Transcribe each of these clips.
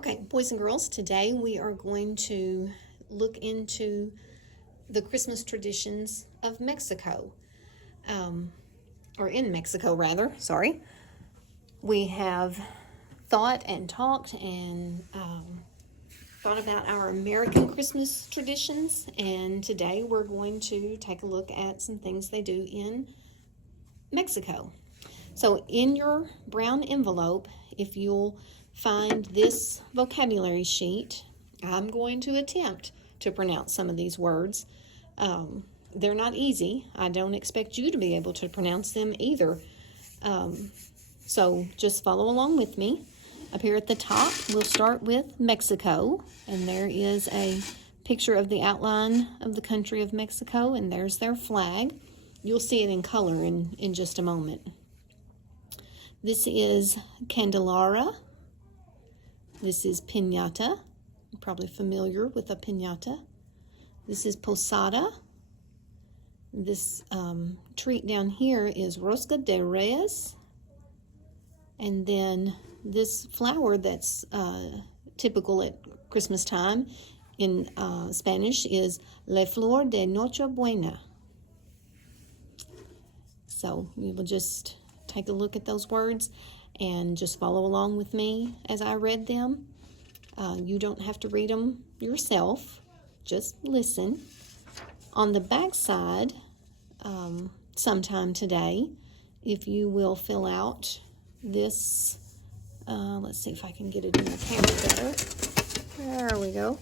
Okay, boys and girls, today we are going to look into the Christmas traditions of Mexico, or in Mexico rather, sorry. We have thought and talked and thought about our American Christmas traditions, and today we're going to take a look at some things they do in Mexico. So in your brown envelope, if you'll find this vocabulary sheet, I'm going to attempt to pronounce some of these words. They're not easy. I don't expect you to be able to pronounce them either. So just follow along with me. Up here at the top, we'll start with Mexico, and there is a picture of the outline of the country of Mexico, and there's their flag. You'll see it in color in just a moment. This is Candelara. This is piñata. You're probably familiar with a piñata. This is posada. This treat down here is rosca de reyes. And then this flower that's typical at Christmas time in Spanish is la flor de nochebuena. So we will just take a look at those words and just follow along with me as I read them. You don't have to read them yourself, just listen. On the back side, sometime today, if you will fill out this, let's see if I can get it in the camera better. There we go.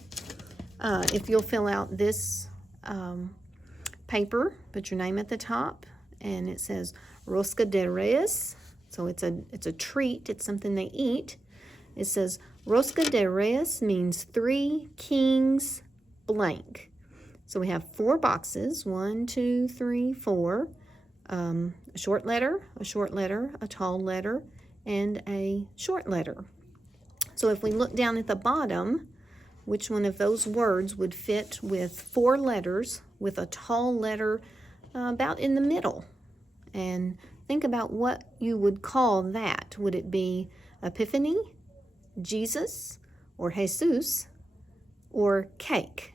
If you'll fill out this paper, put your name at the top, and it says Rosca de Reyes, so it's a treat, it's something they eat. It says Rosca de Reyes means 3 kings blank. So we have 4 boxes, 1, 2, 3, 4. A short letter, a tall letter, and a short letter. So if we look down at the bottom, which one of those words would fit with 4 letters with a tall letter about in the middle? And think about what you would call that. Would it be Epiphany, Jesus, or Jesus, or cake?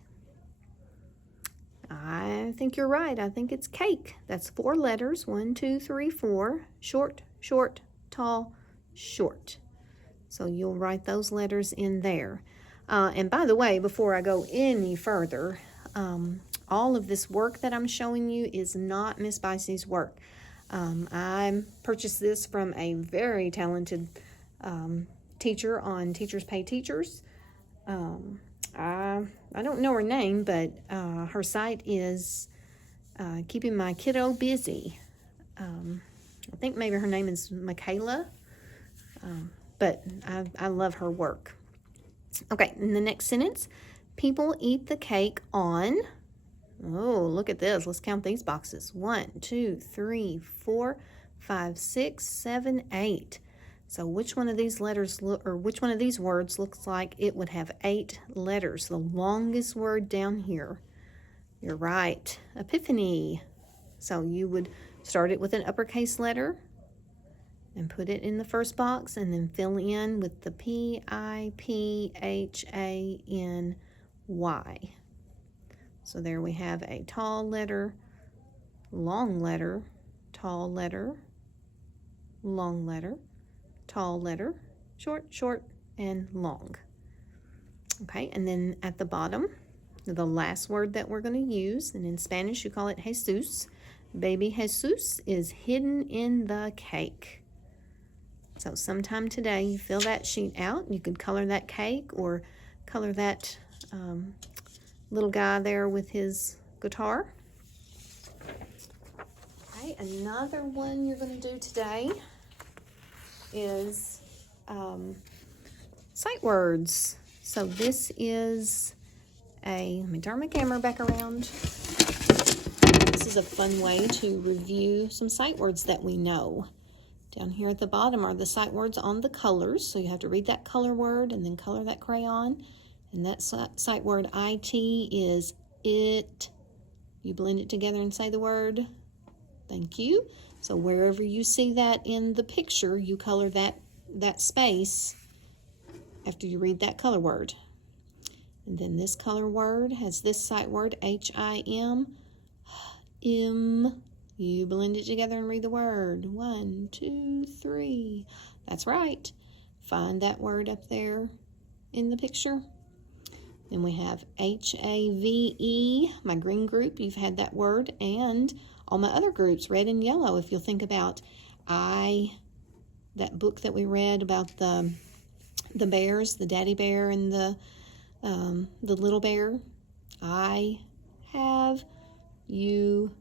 I think you're right. I think it's cake. That's 4 letters, 1, 2, 3, 4. Short, short, tall, short. So you'll write those letters in there. And by the way, before I go any further, all of this work that I'm showing you is not Miss Bicey's work. I purchased this from a very talented teacher on Teachers Pay Teachers. I don't know her name, but her site is Keeping My Kiddo Busy. I think maybe her name is Michaela, but I love her work. Okay, in the next sentence, people eat the cake on... Oh, look at this. Let's count these boxes. 1, 2, 3, 4, 5, 6, 7, 8. So which one of these letters which one of these words looks like it would have 8 letters? The longest word down here. You're right. Epiphany. So you would start it with an uppercase letter and put it in the first box and then fill in with the P-I-P-H-A-N-Y. So there we have a tall letter, long letter, tall letter, long letter, tall letter, short, short, and long. Okay, and then at the bottom, the last word that we're going to use, and in Spanish you call it Jesus. Baby Jesus is hidden in the cake. So sometime today you fill that sheet out. You could color that cake or color that little guy there with his guitar. Okay, another one you're going to do today is sight words. So this is let me turn my camera back around. This is a fun way to review some sight words that we know. Down here at the bottom are the sight words on the colors. So you have to read that color word and then color that crayon. And that sight word IT is it. You blend it together and say the word. Thank you. So wherever you see that in the picture, you color that space after you read that color word. And then this color word has this sight word, H-I-M. M. You blend it together and read the word. 1, 2, 3. That's right. Find that word up there in the picture. Then we have H-A-V-E, my green group. You've had that word. And all my other groups, red and yellow. If you'll think about that book that we read about the bears, the daddy bear and the little bear. I have, you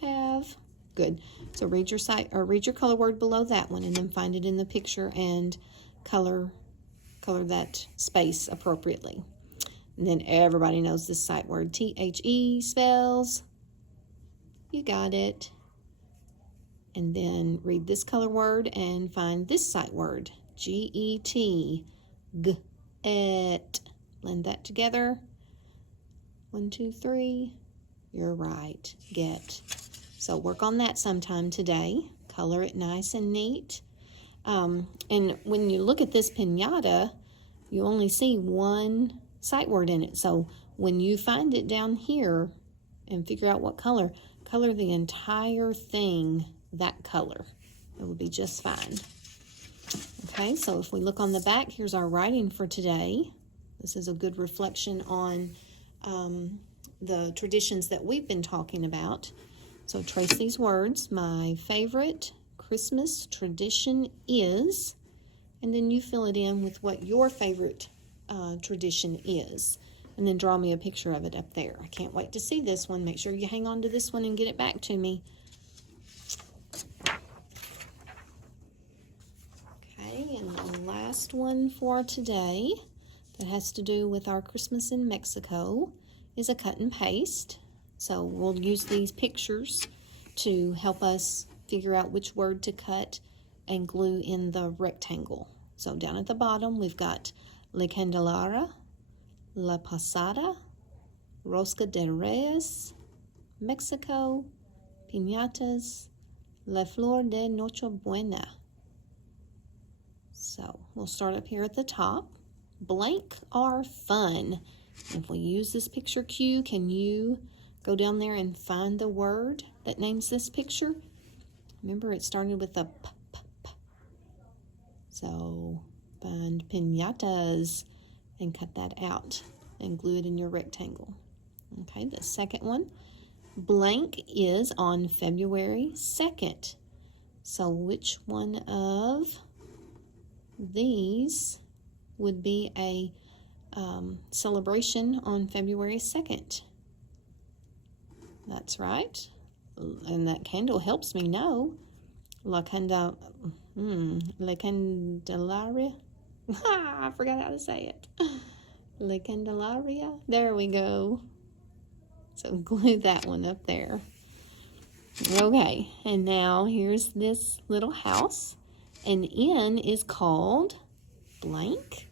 have. Good. So read your color word below that one, and then find it in the picture and color that space appropriately. And then everybody knows this sight word. T-H-E spells. You got it. And then read this color word and find this sight word. G-E-T. G-et. Blend that together. 1, 2, 3. You're right. Get. So work on that sometime today. Color it nice and neat. And when you look at this piñata, you only see one sight word in it. So when you find it down here and figure out what color the entire thing that color. It will be just fine. Okay, so if we look on the back, here's our writing for today. This is a good reflection on the traditions that we've been talking about. So trace these words. My favorite Christmas tradition is, and then you fill it in with what your favorite tradition is. And then draw me a picture of it up there. I can't wait to see this one. Make sure you hang on to this one and get it back to me. Okay, and the last one for today that has to do with our Christmas in Mexico is a cut and paste. So we'll use these pictures to help us figure out which word to cut and glue in the rectangle. So down at the bottom, we've got La Candelaria, La Posada, Rosca de Reyes, Mexico, Piñatas, La Flor de Nochebuena. So we'll start up here at the top. Blank are fun. If we use this picture cue, can you go down there and find the word that names this picture? Remember, it started with a p, p, p. So find piñatas and cut that out and glue it in your rectangle. Okay, the second one. Blank is on February 2nd. So which one of these would be a celebration on February 2nd? That's right. And that candle helps me know. La Candelaria. I forgot how to say it. La Candelaria. There we go. So glue that one up there. Okay, and now here's this little house. An inn is called blank.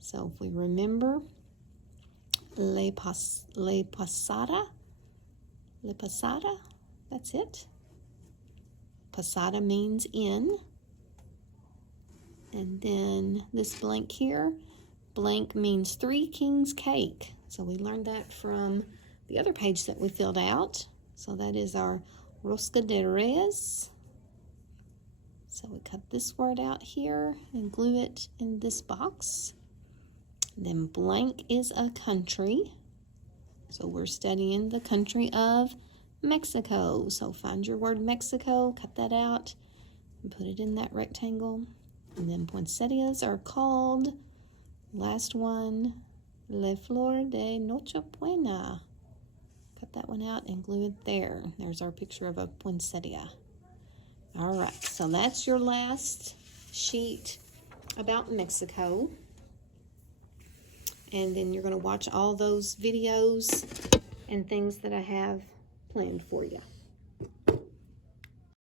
So if we remember, Le Posada, that's it. Posada means inn. And then this blank here, blank means 3 Kings cake. So we learned that from the other page that we filled out. So that is our Rosca de Reyes. So we cut this word out here and glue it in this box. Then blank is a country. So we're studying the country of Mexico. So find your word Mexico, cut that out, and put it in that rectangle. And then poinsettias are called, last one, La Flor de Nochebuena. Cut that one out and glue it there. There's our picture of a poinsettia. All right, so that's your last sheet about Mexico. And then you're going to watch all those videos and things that I have planned for you.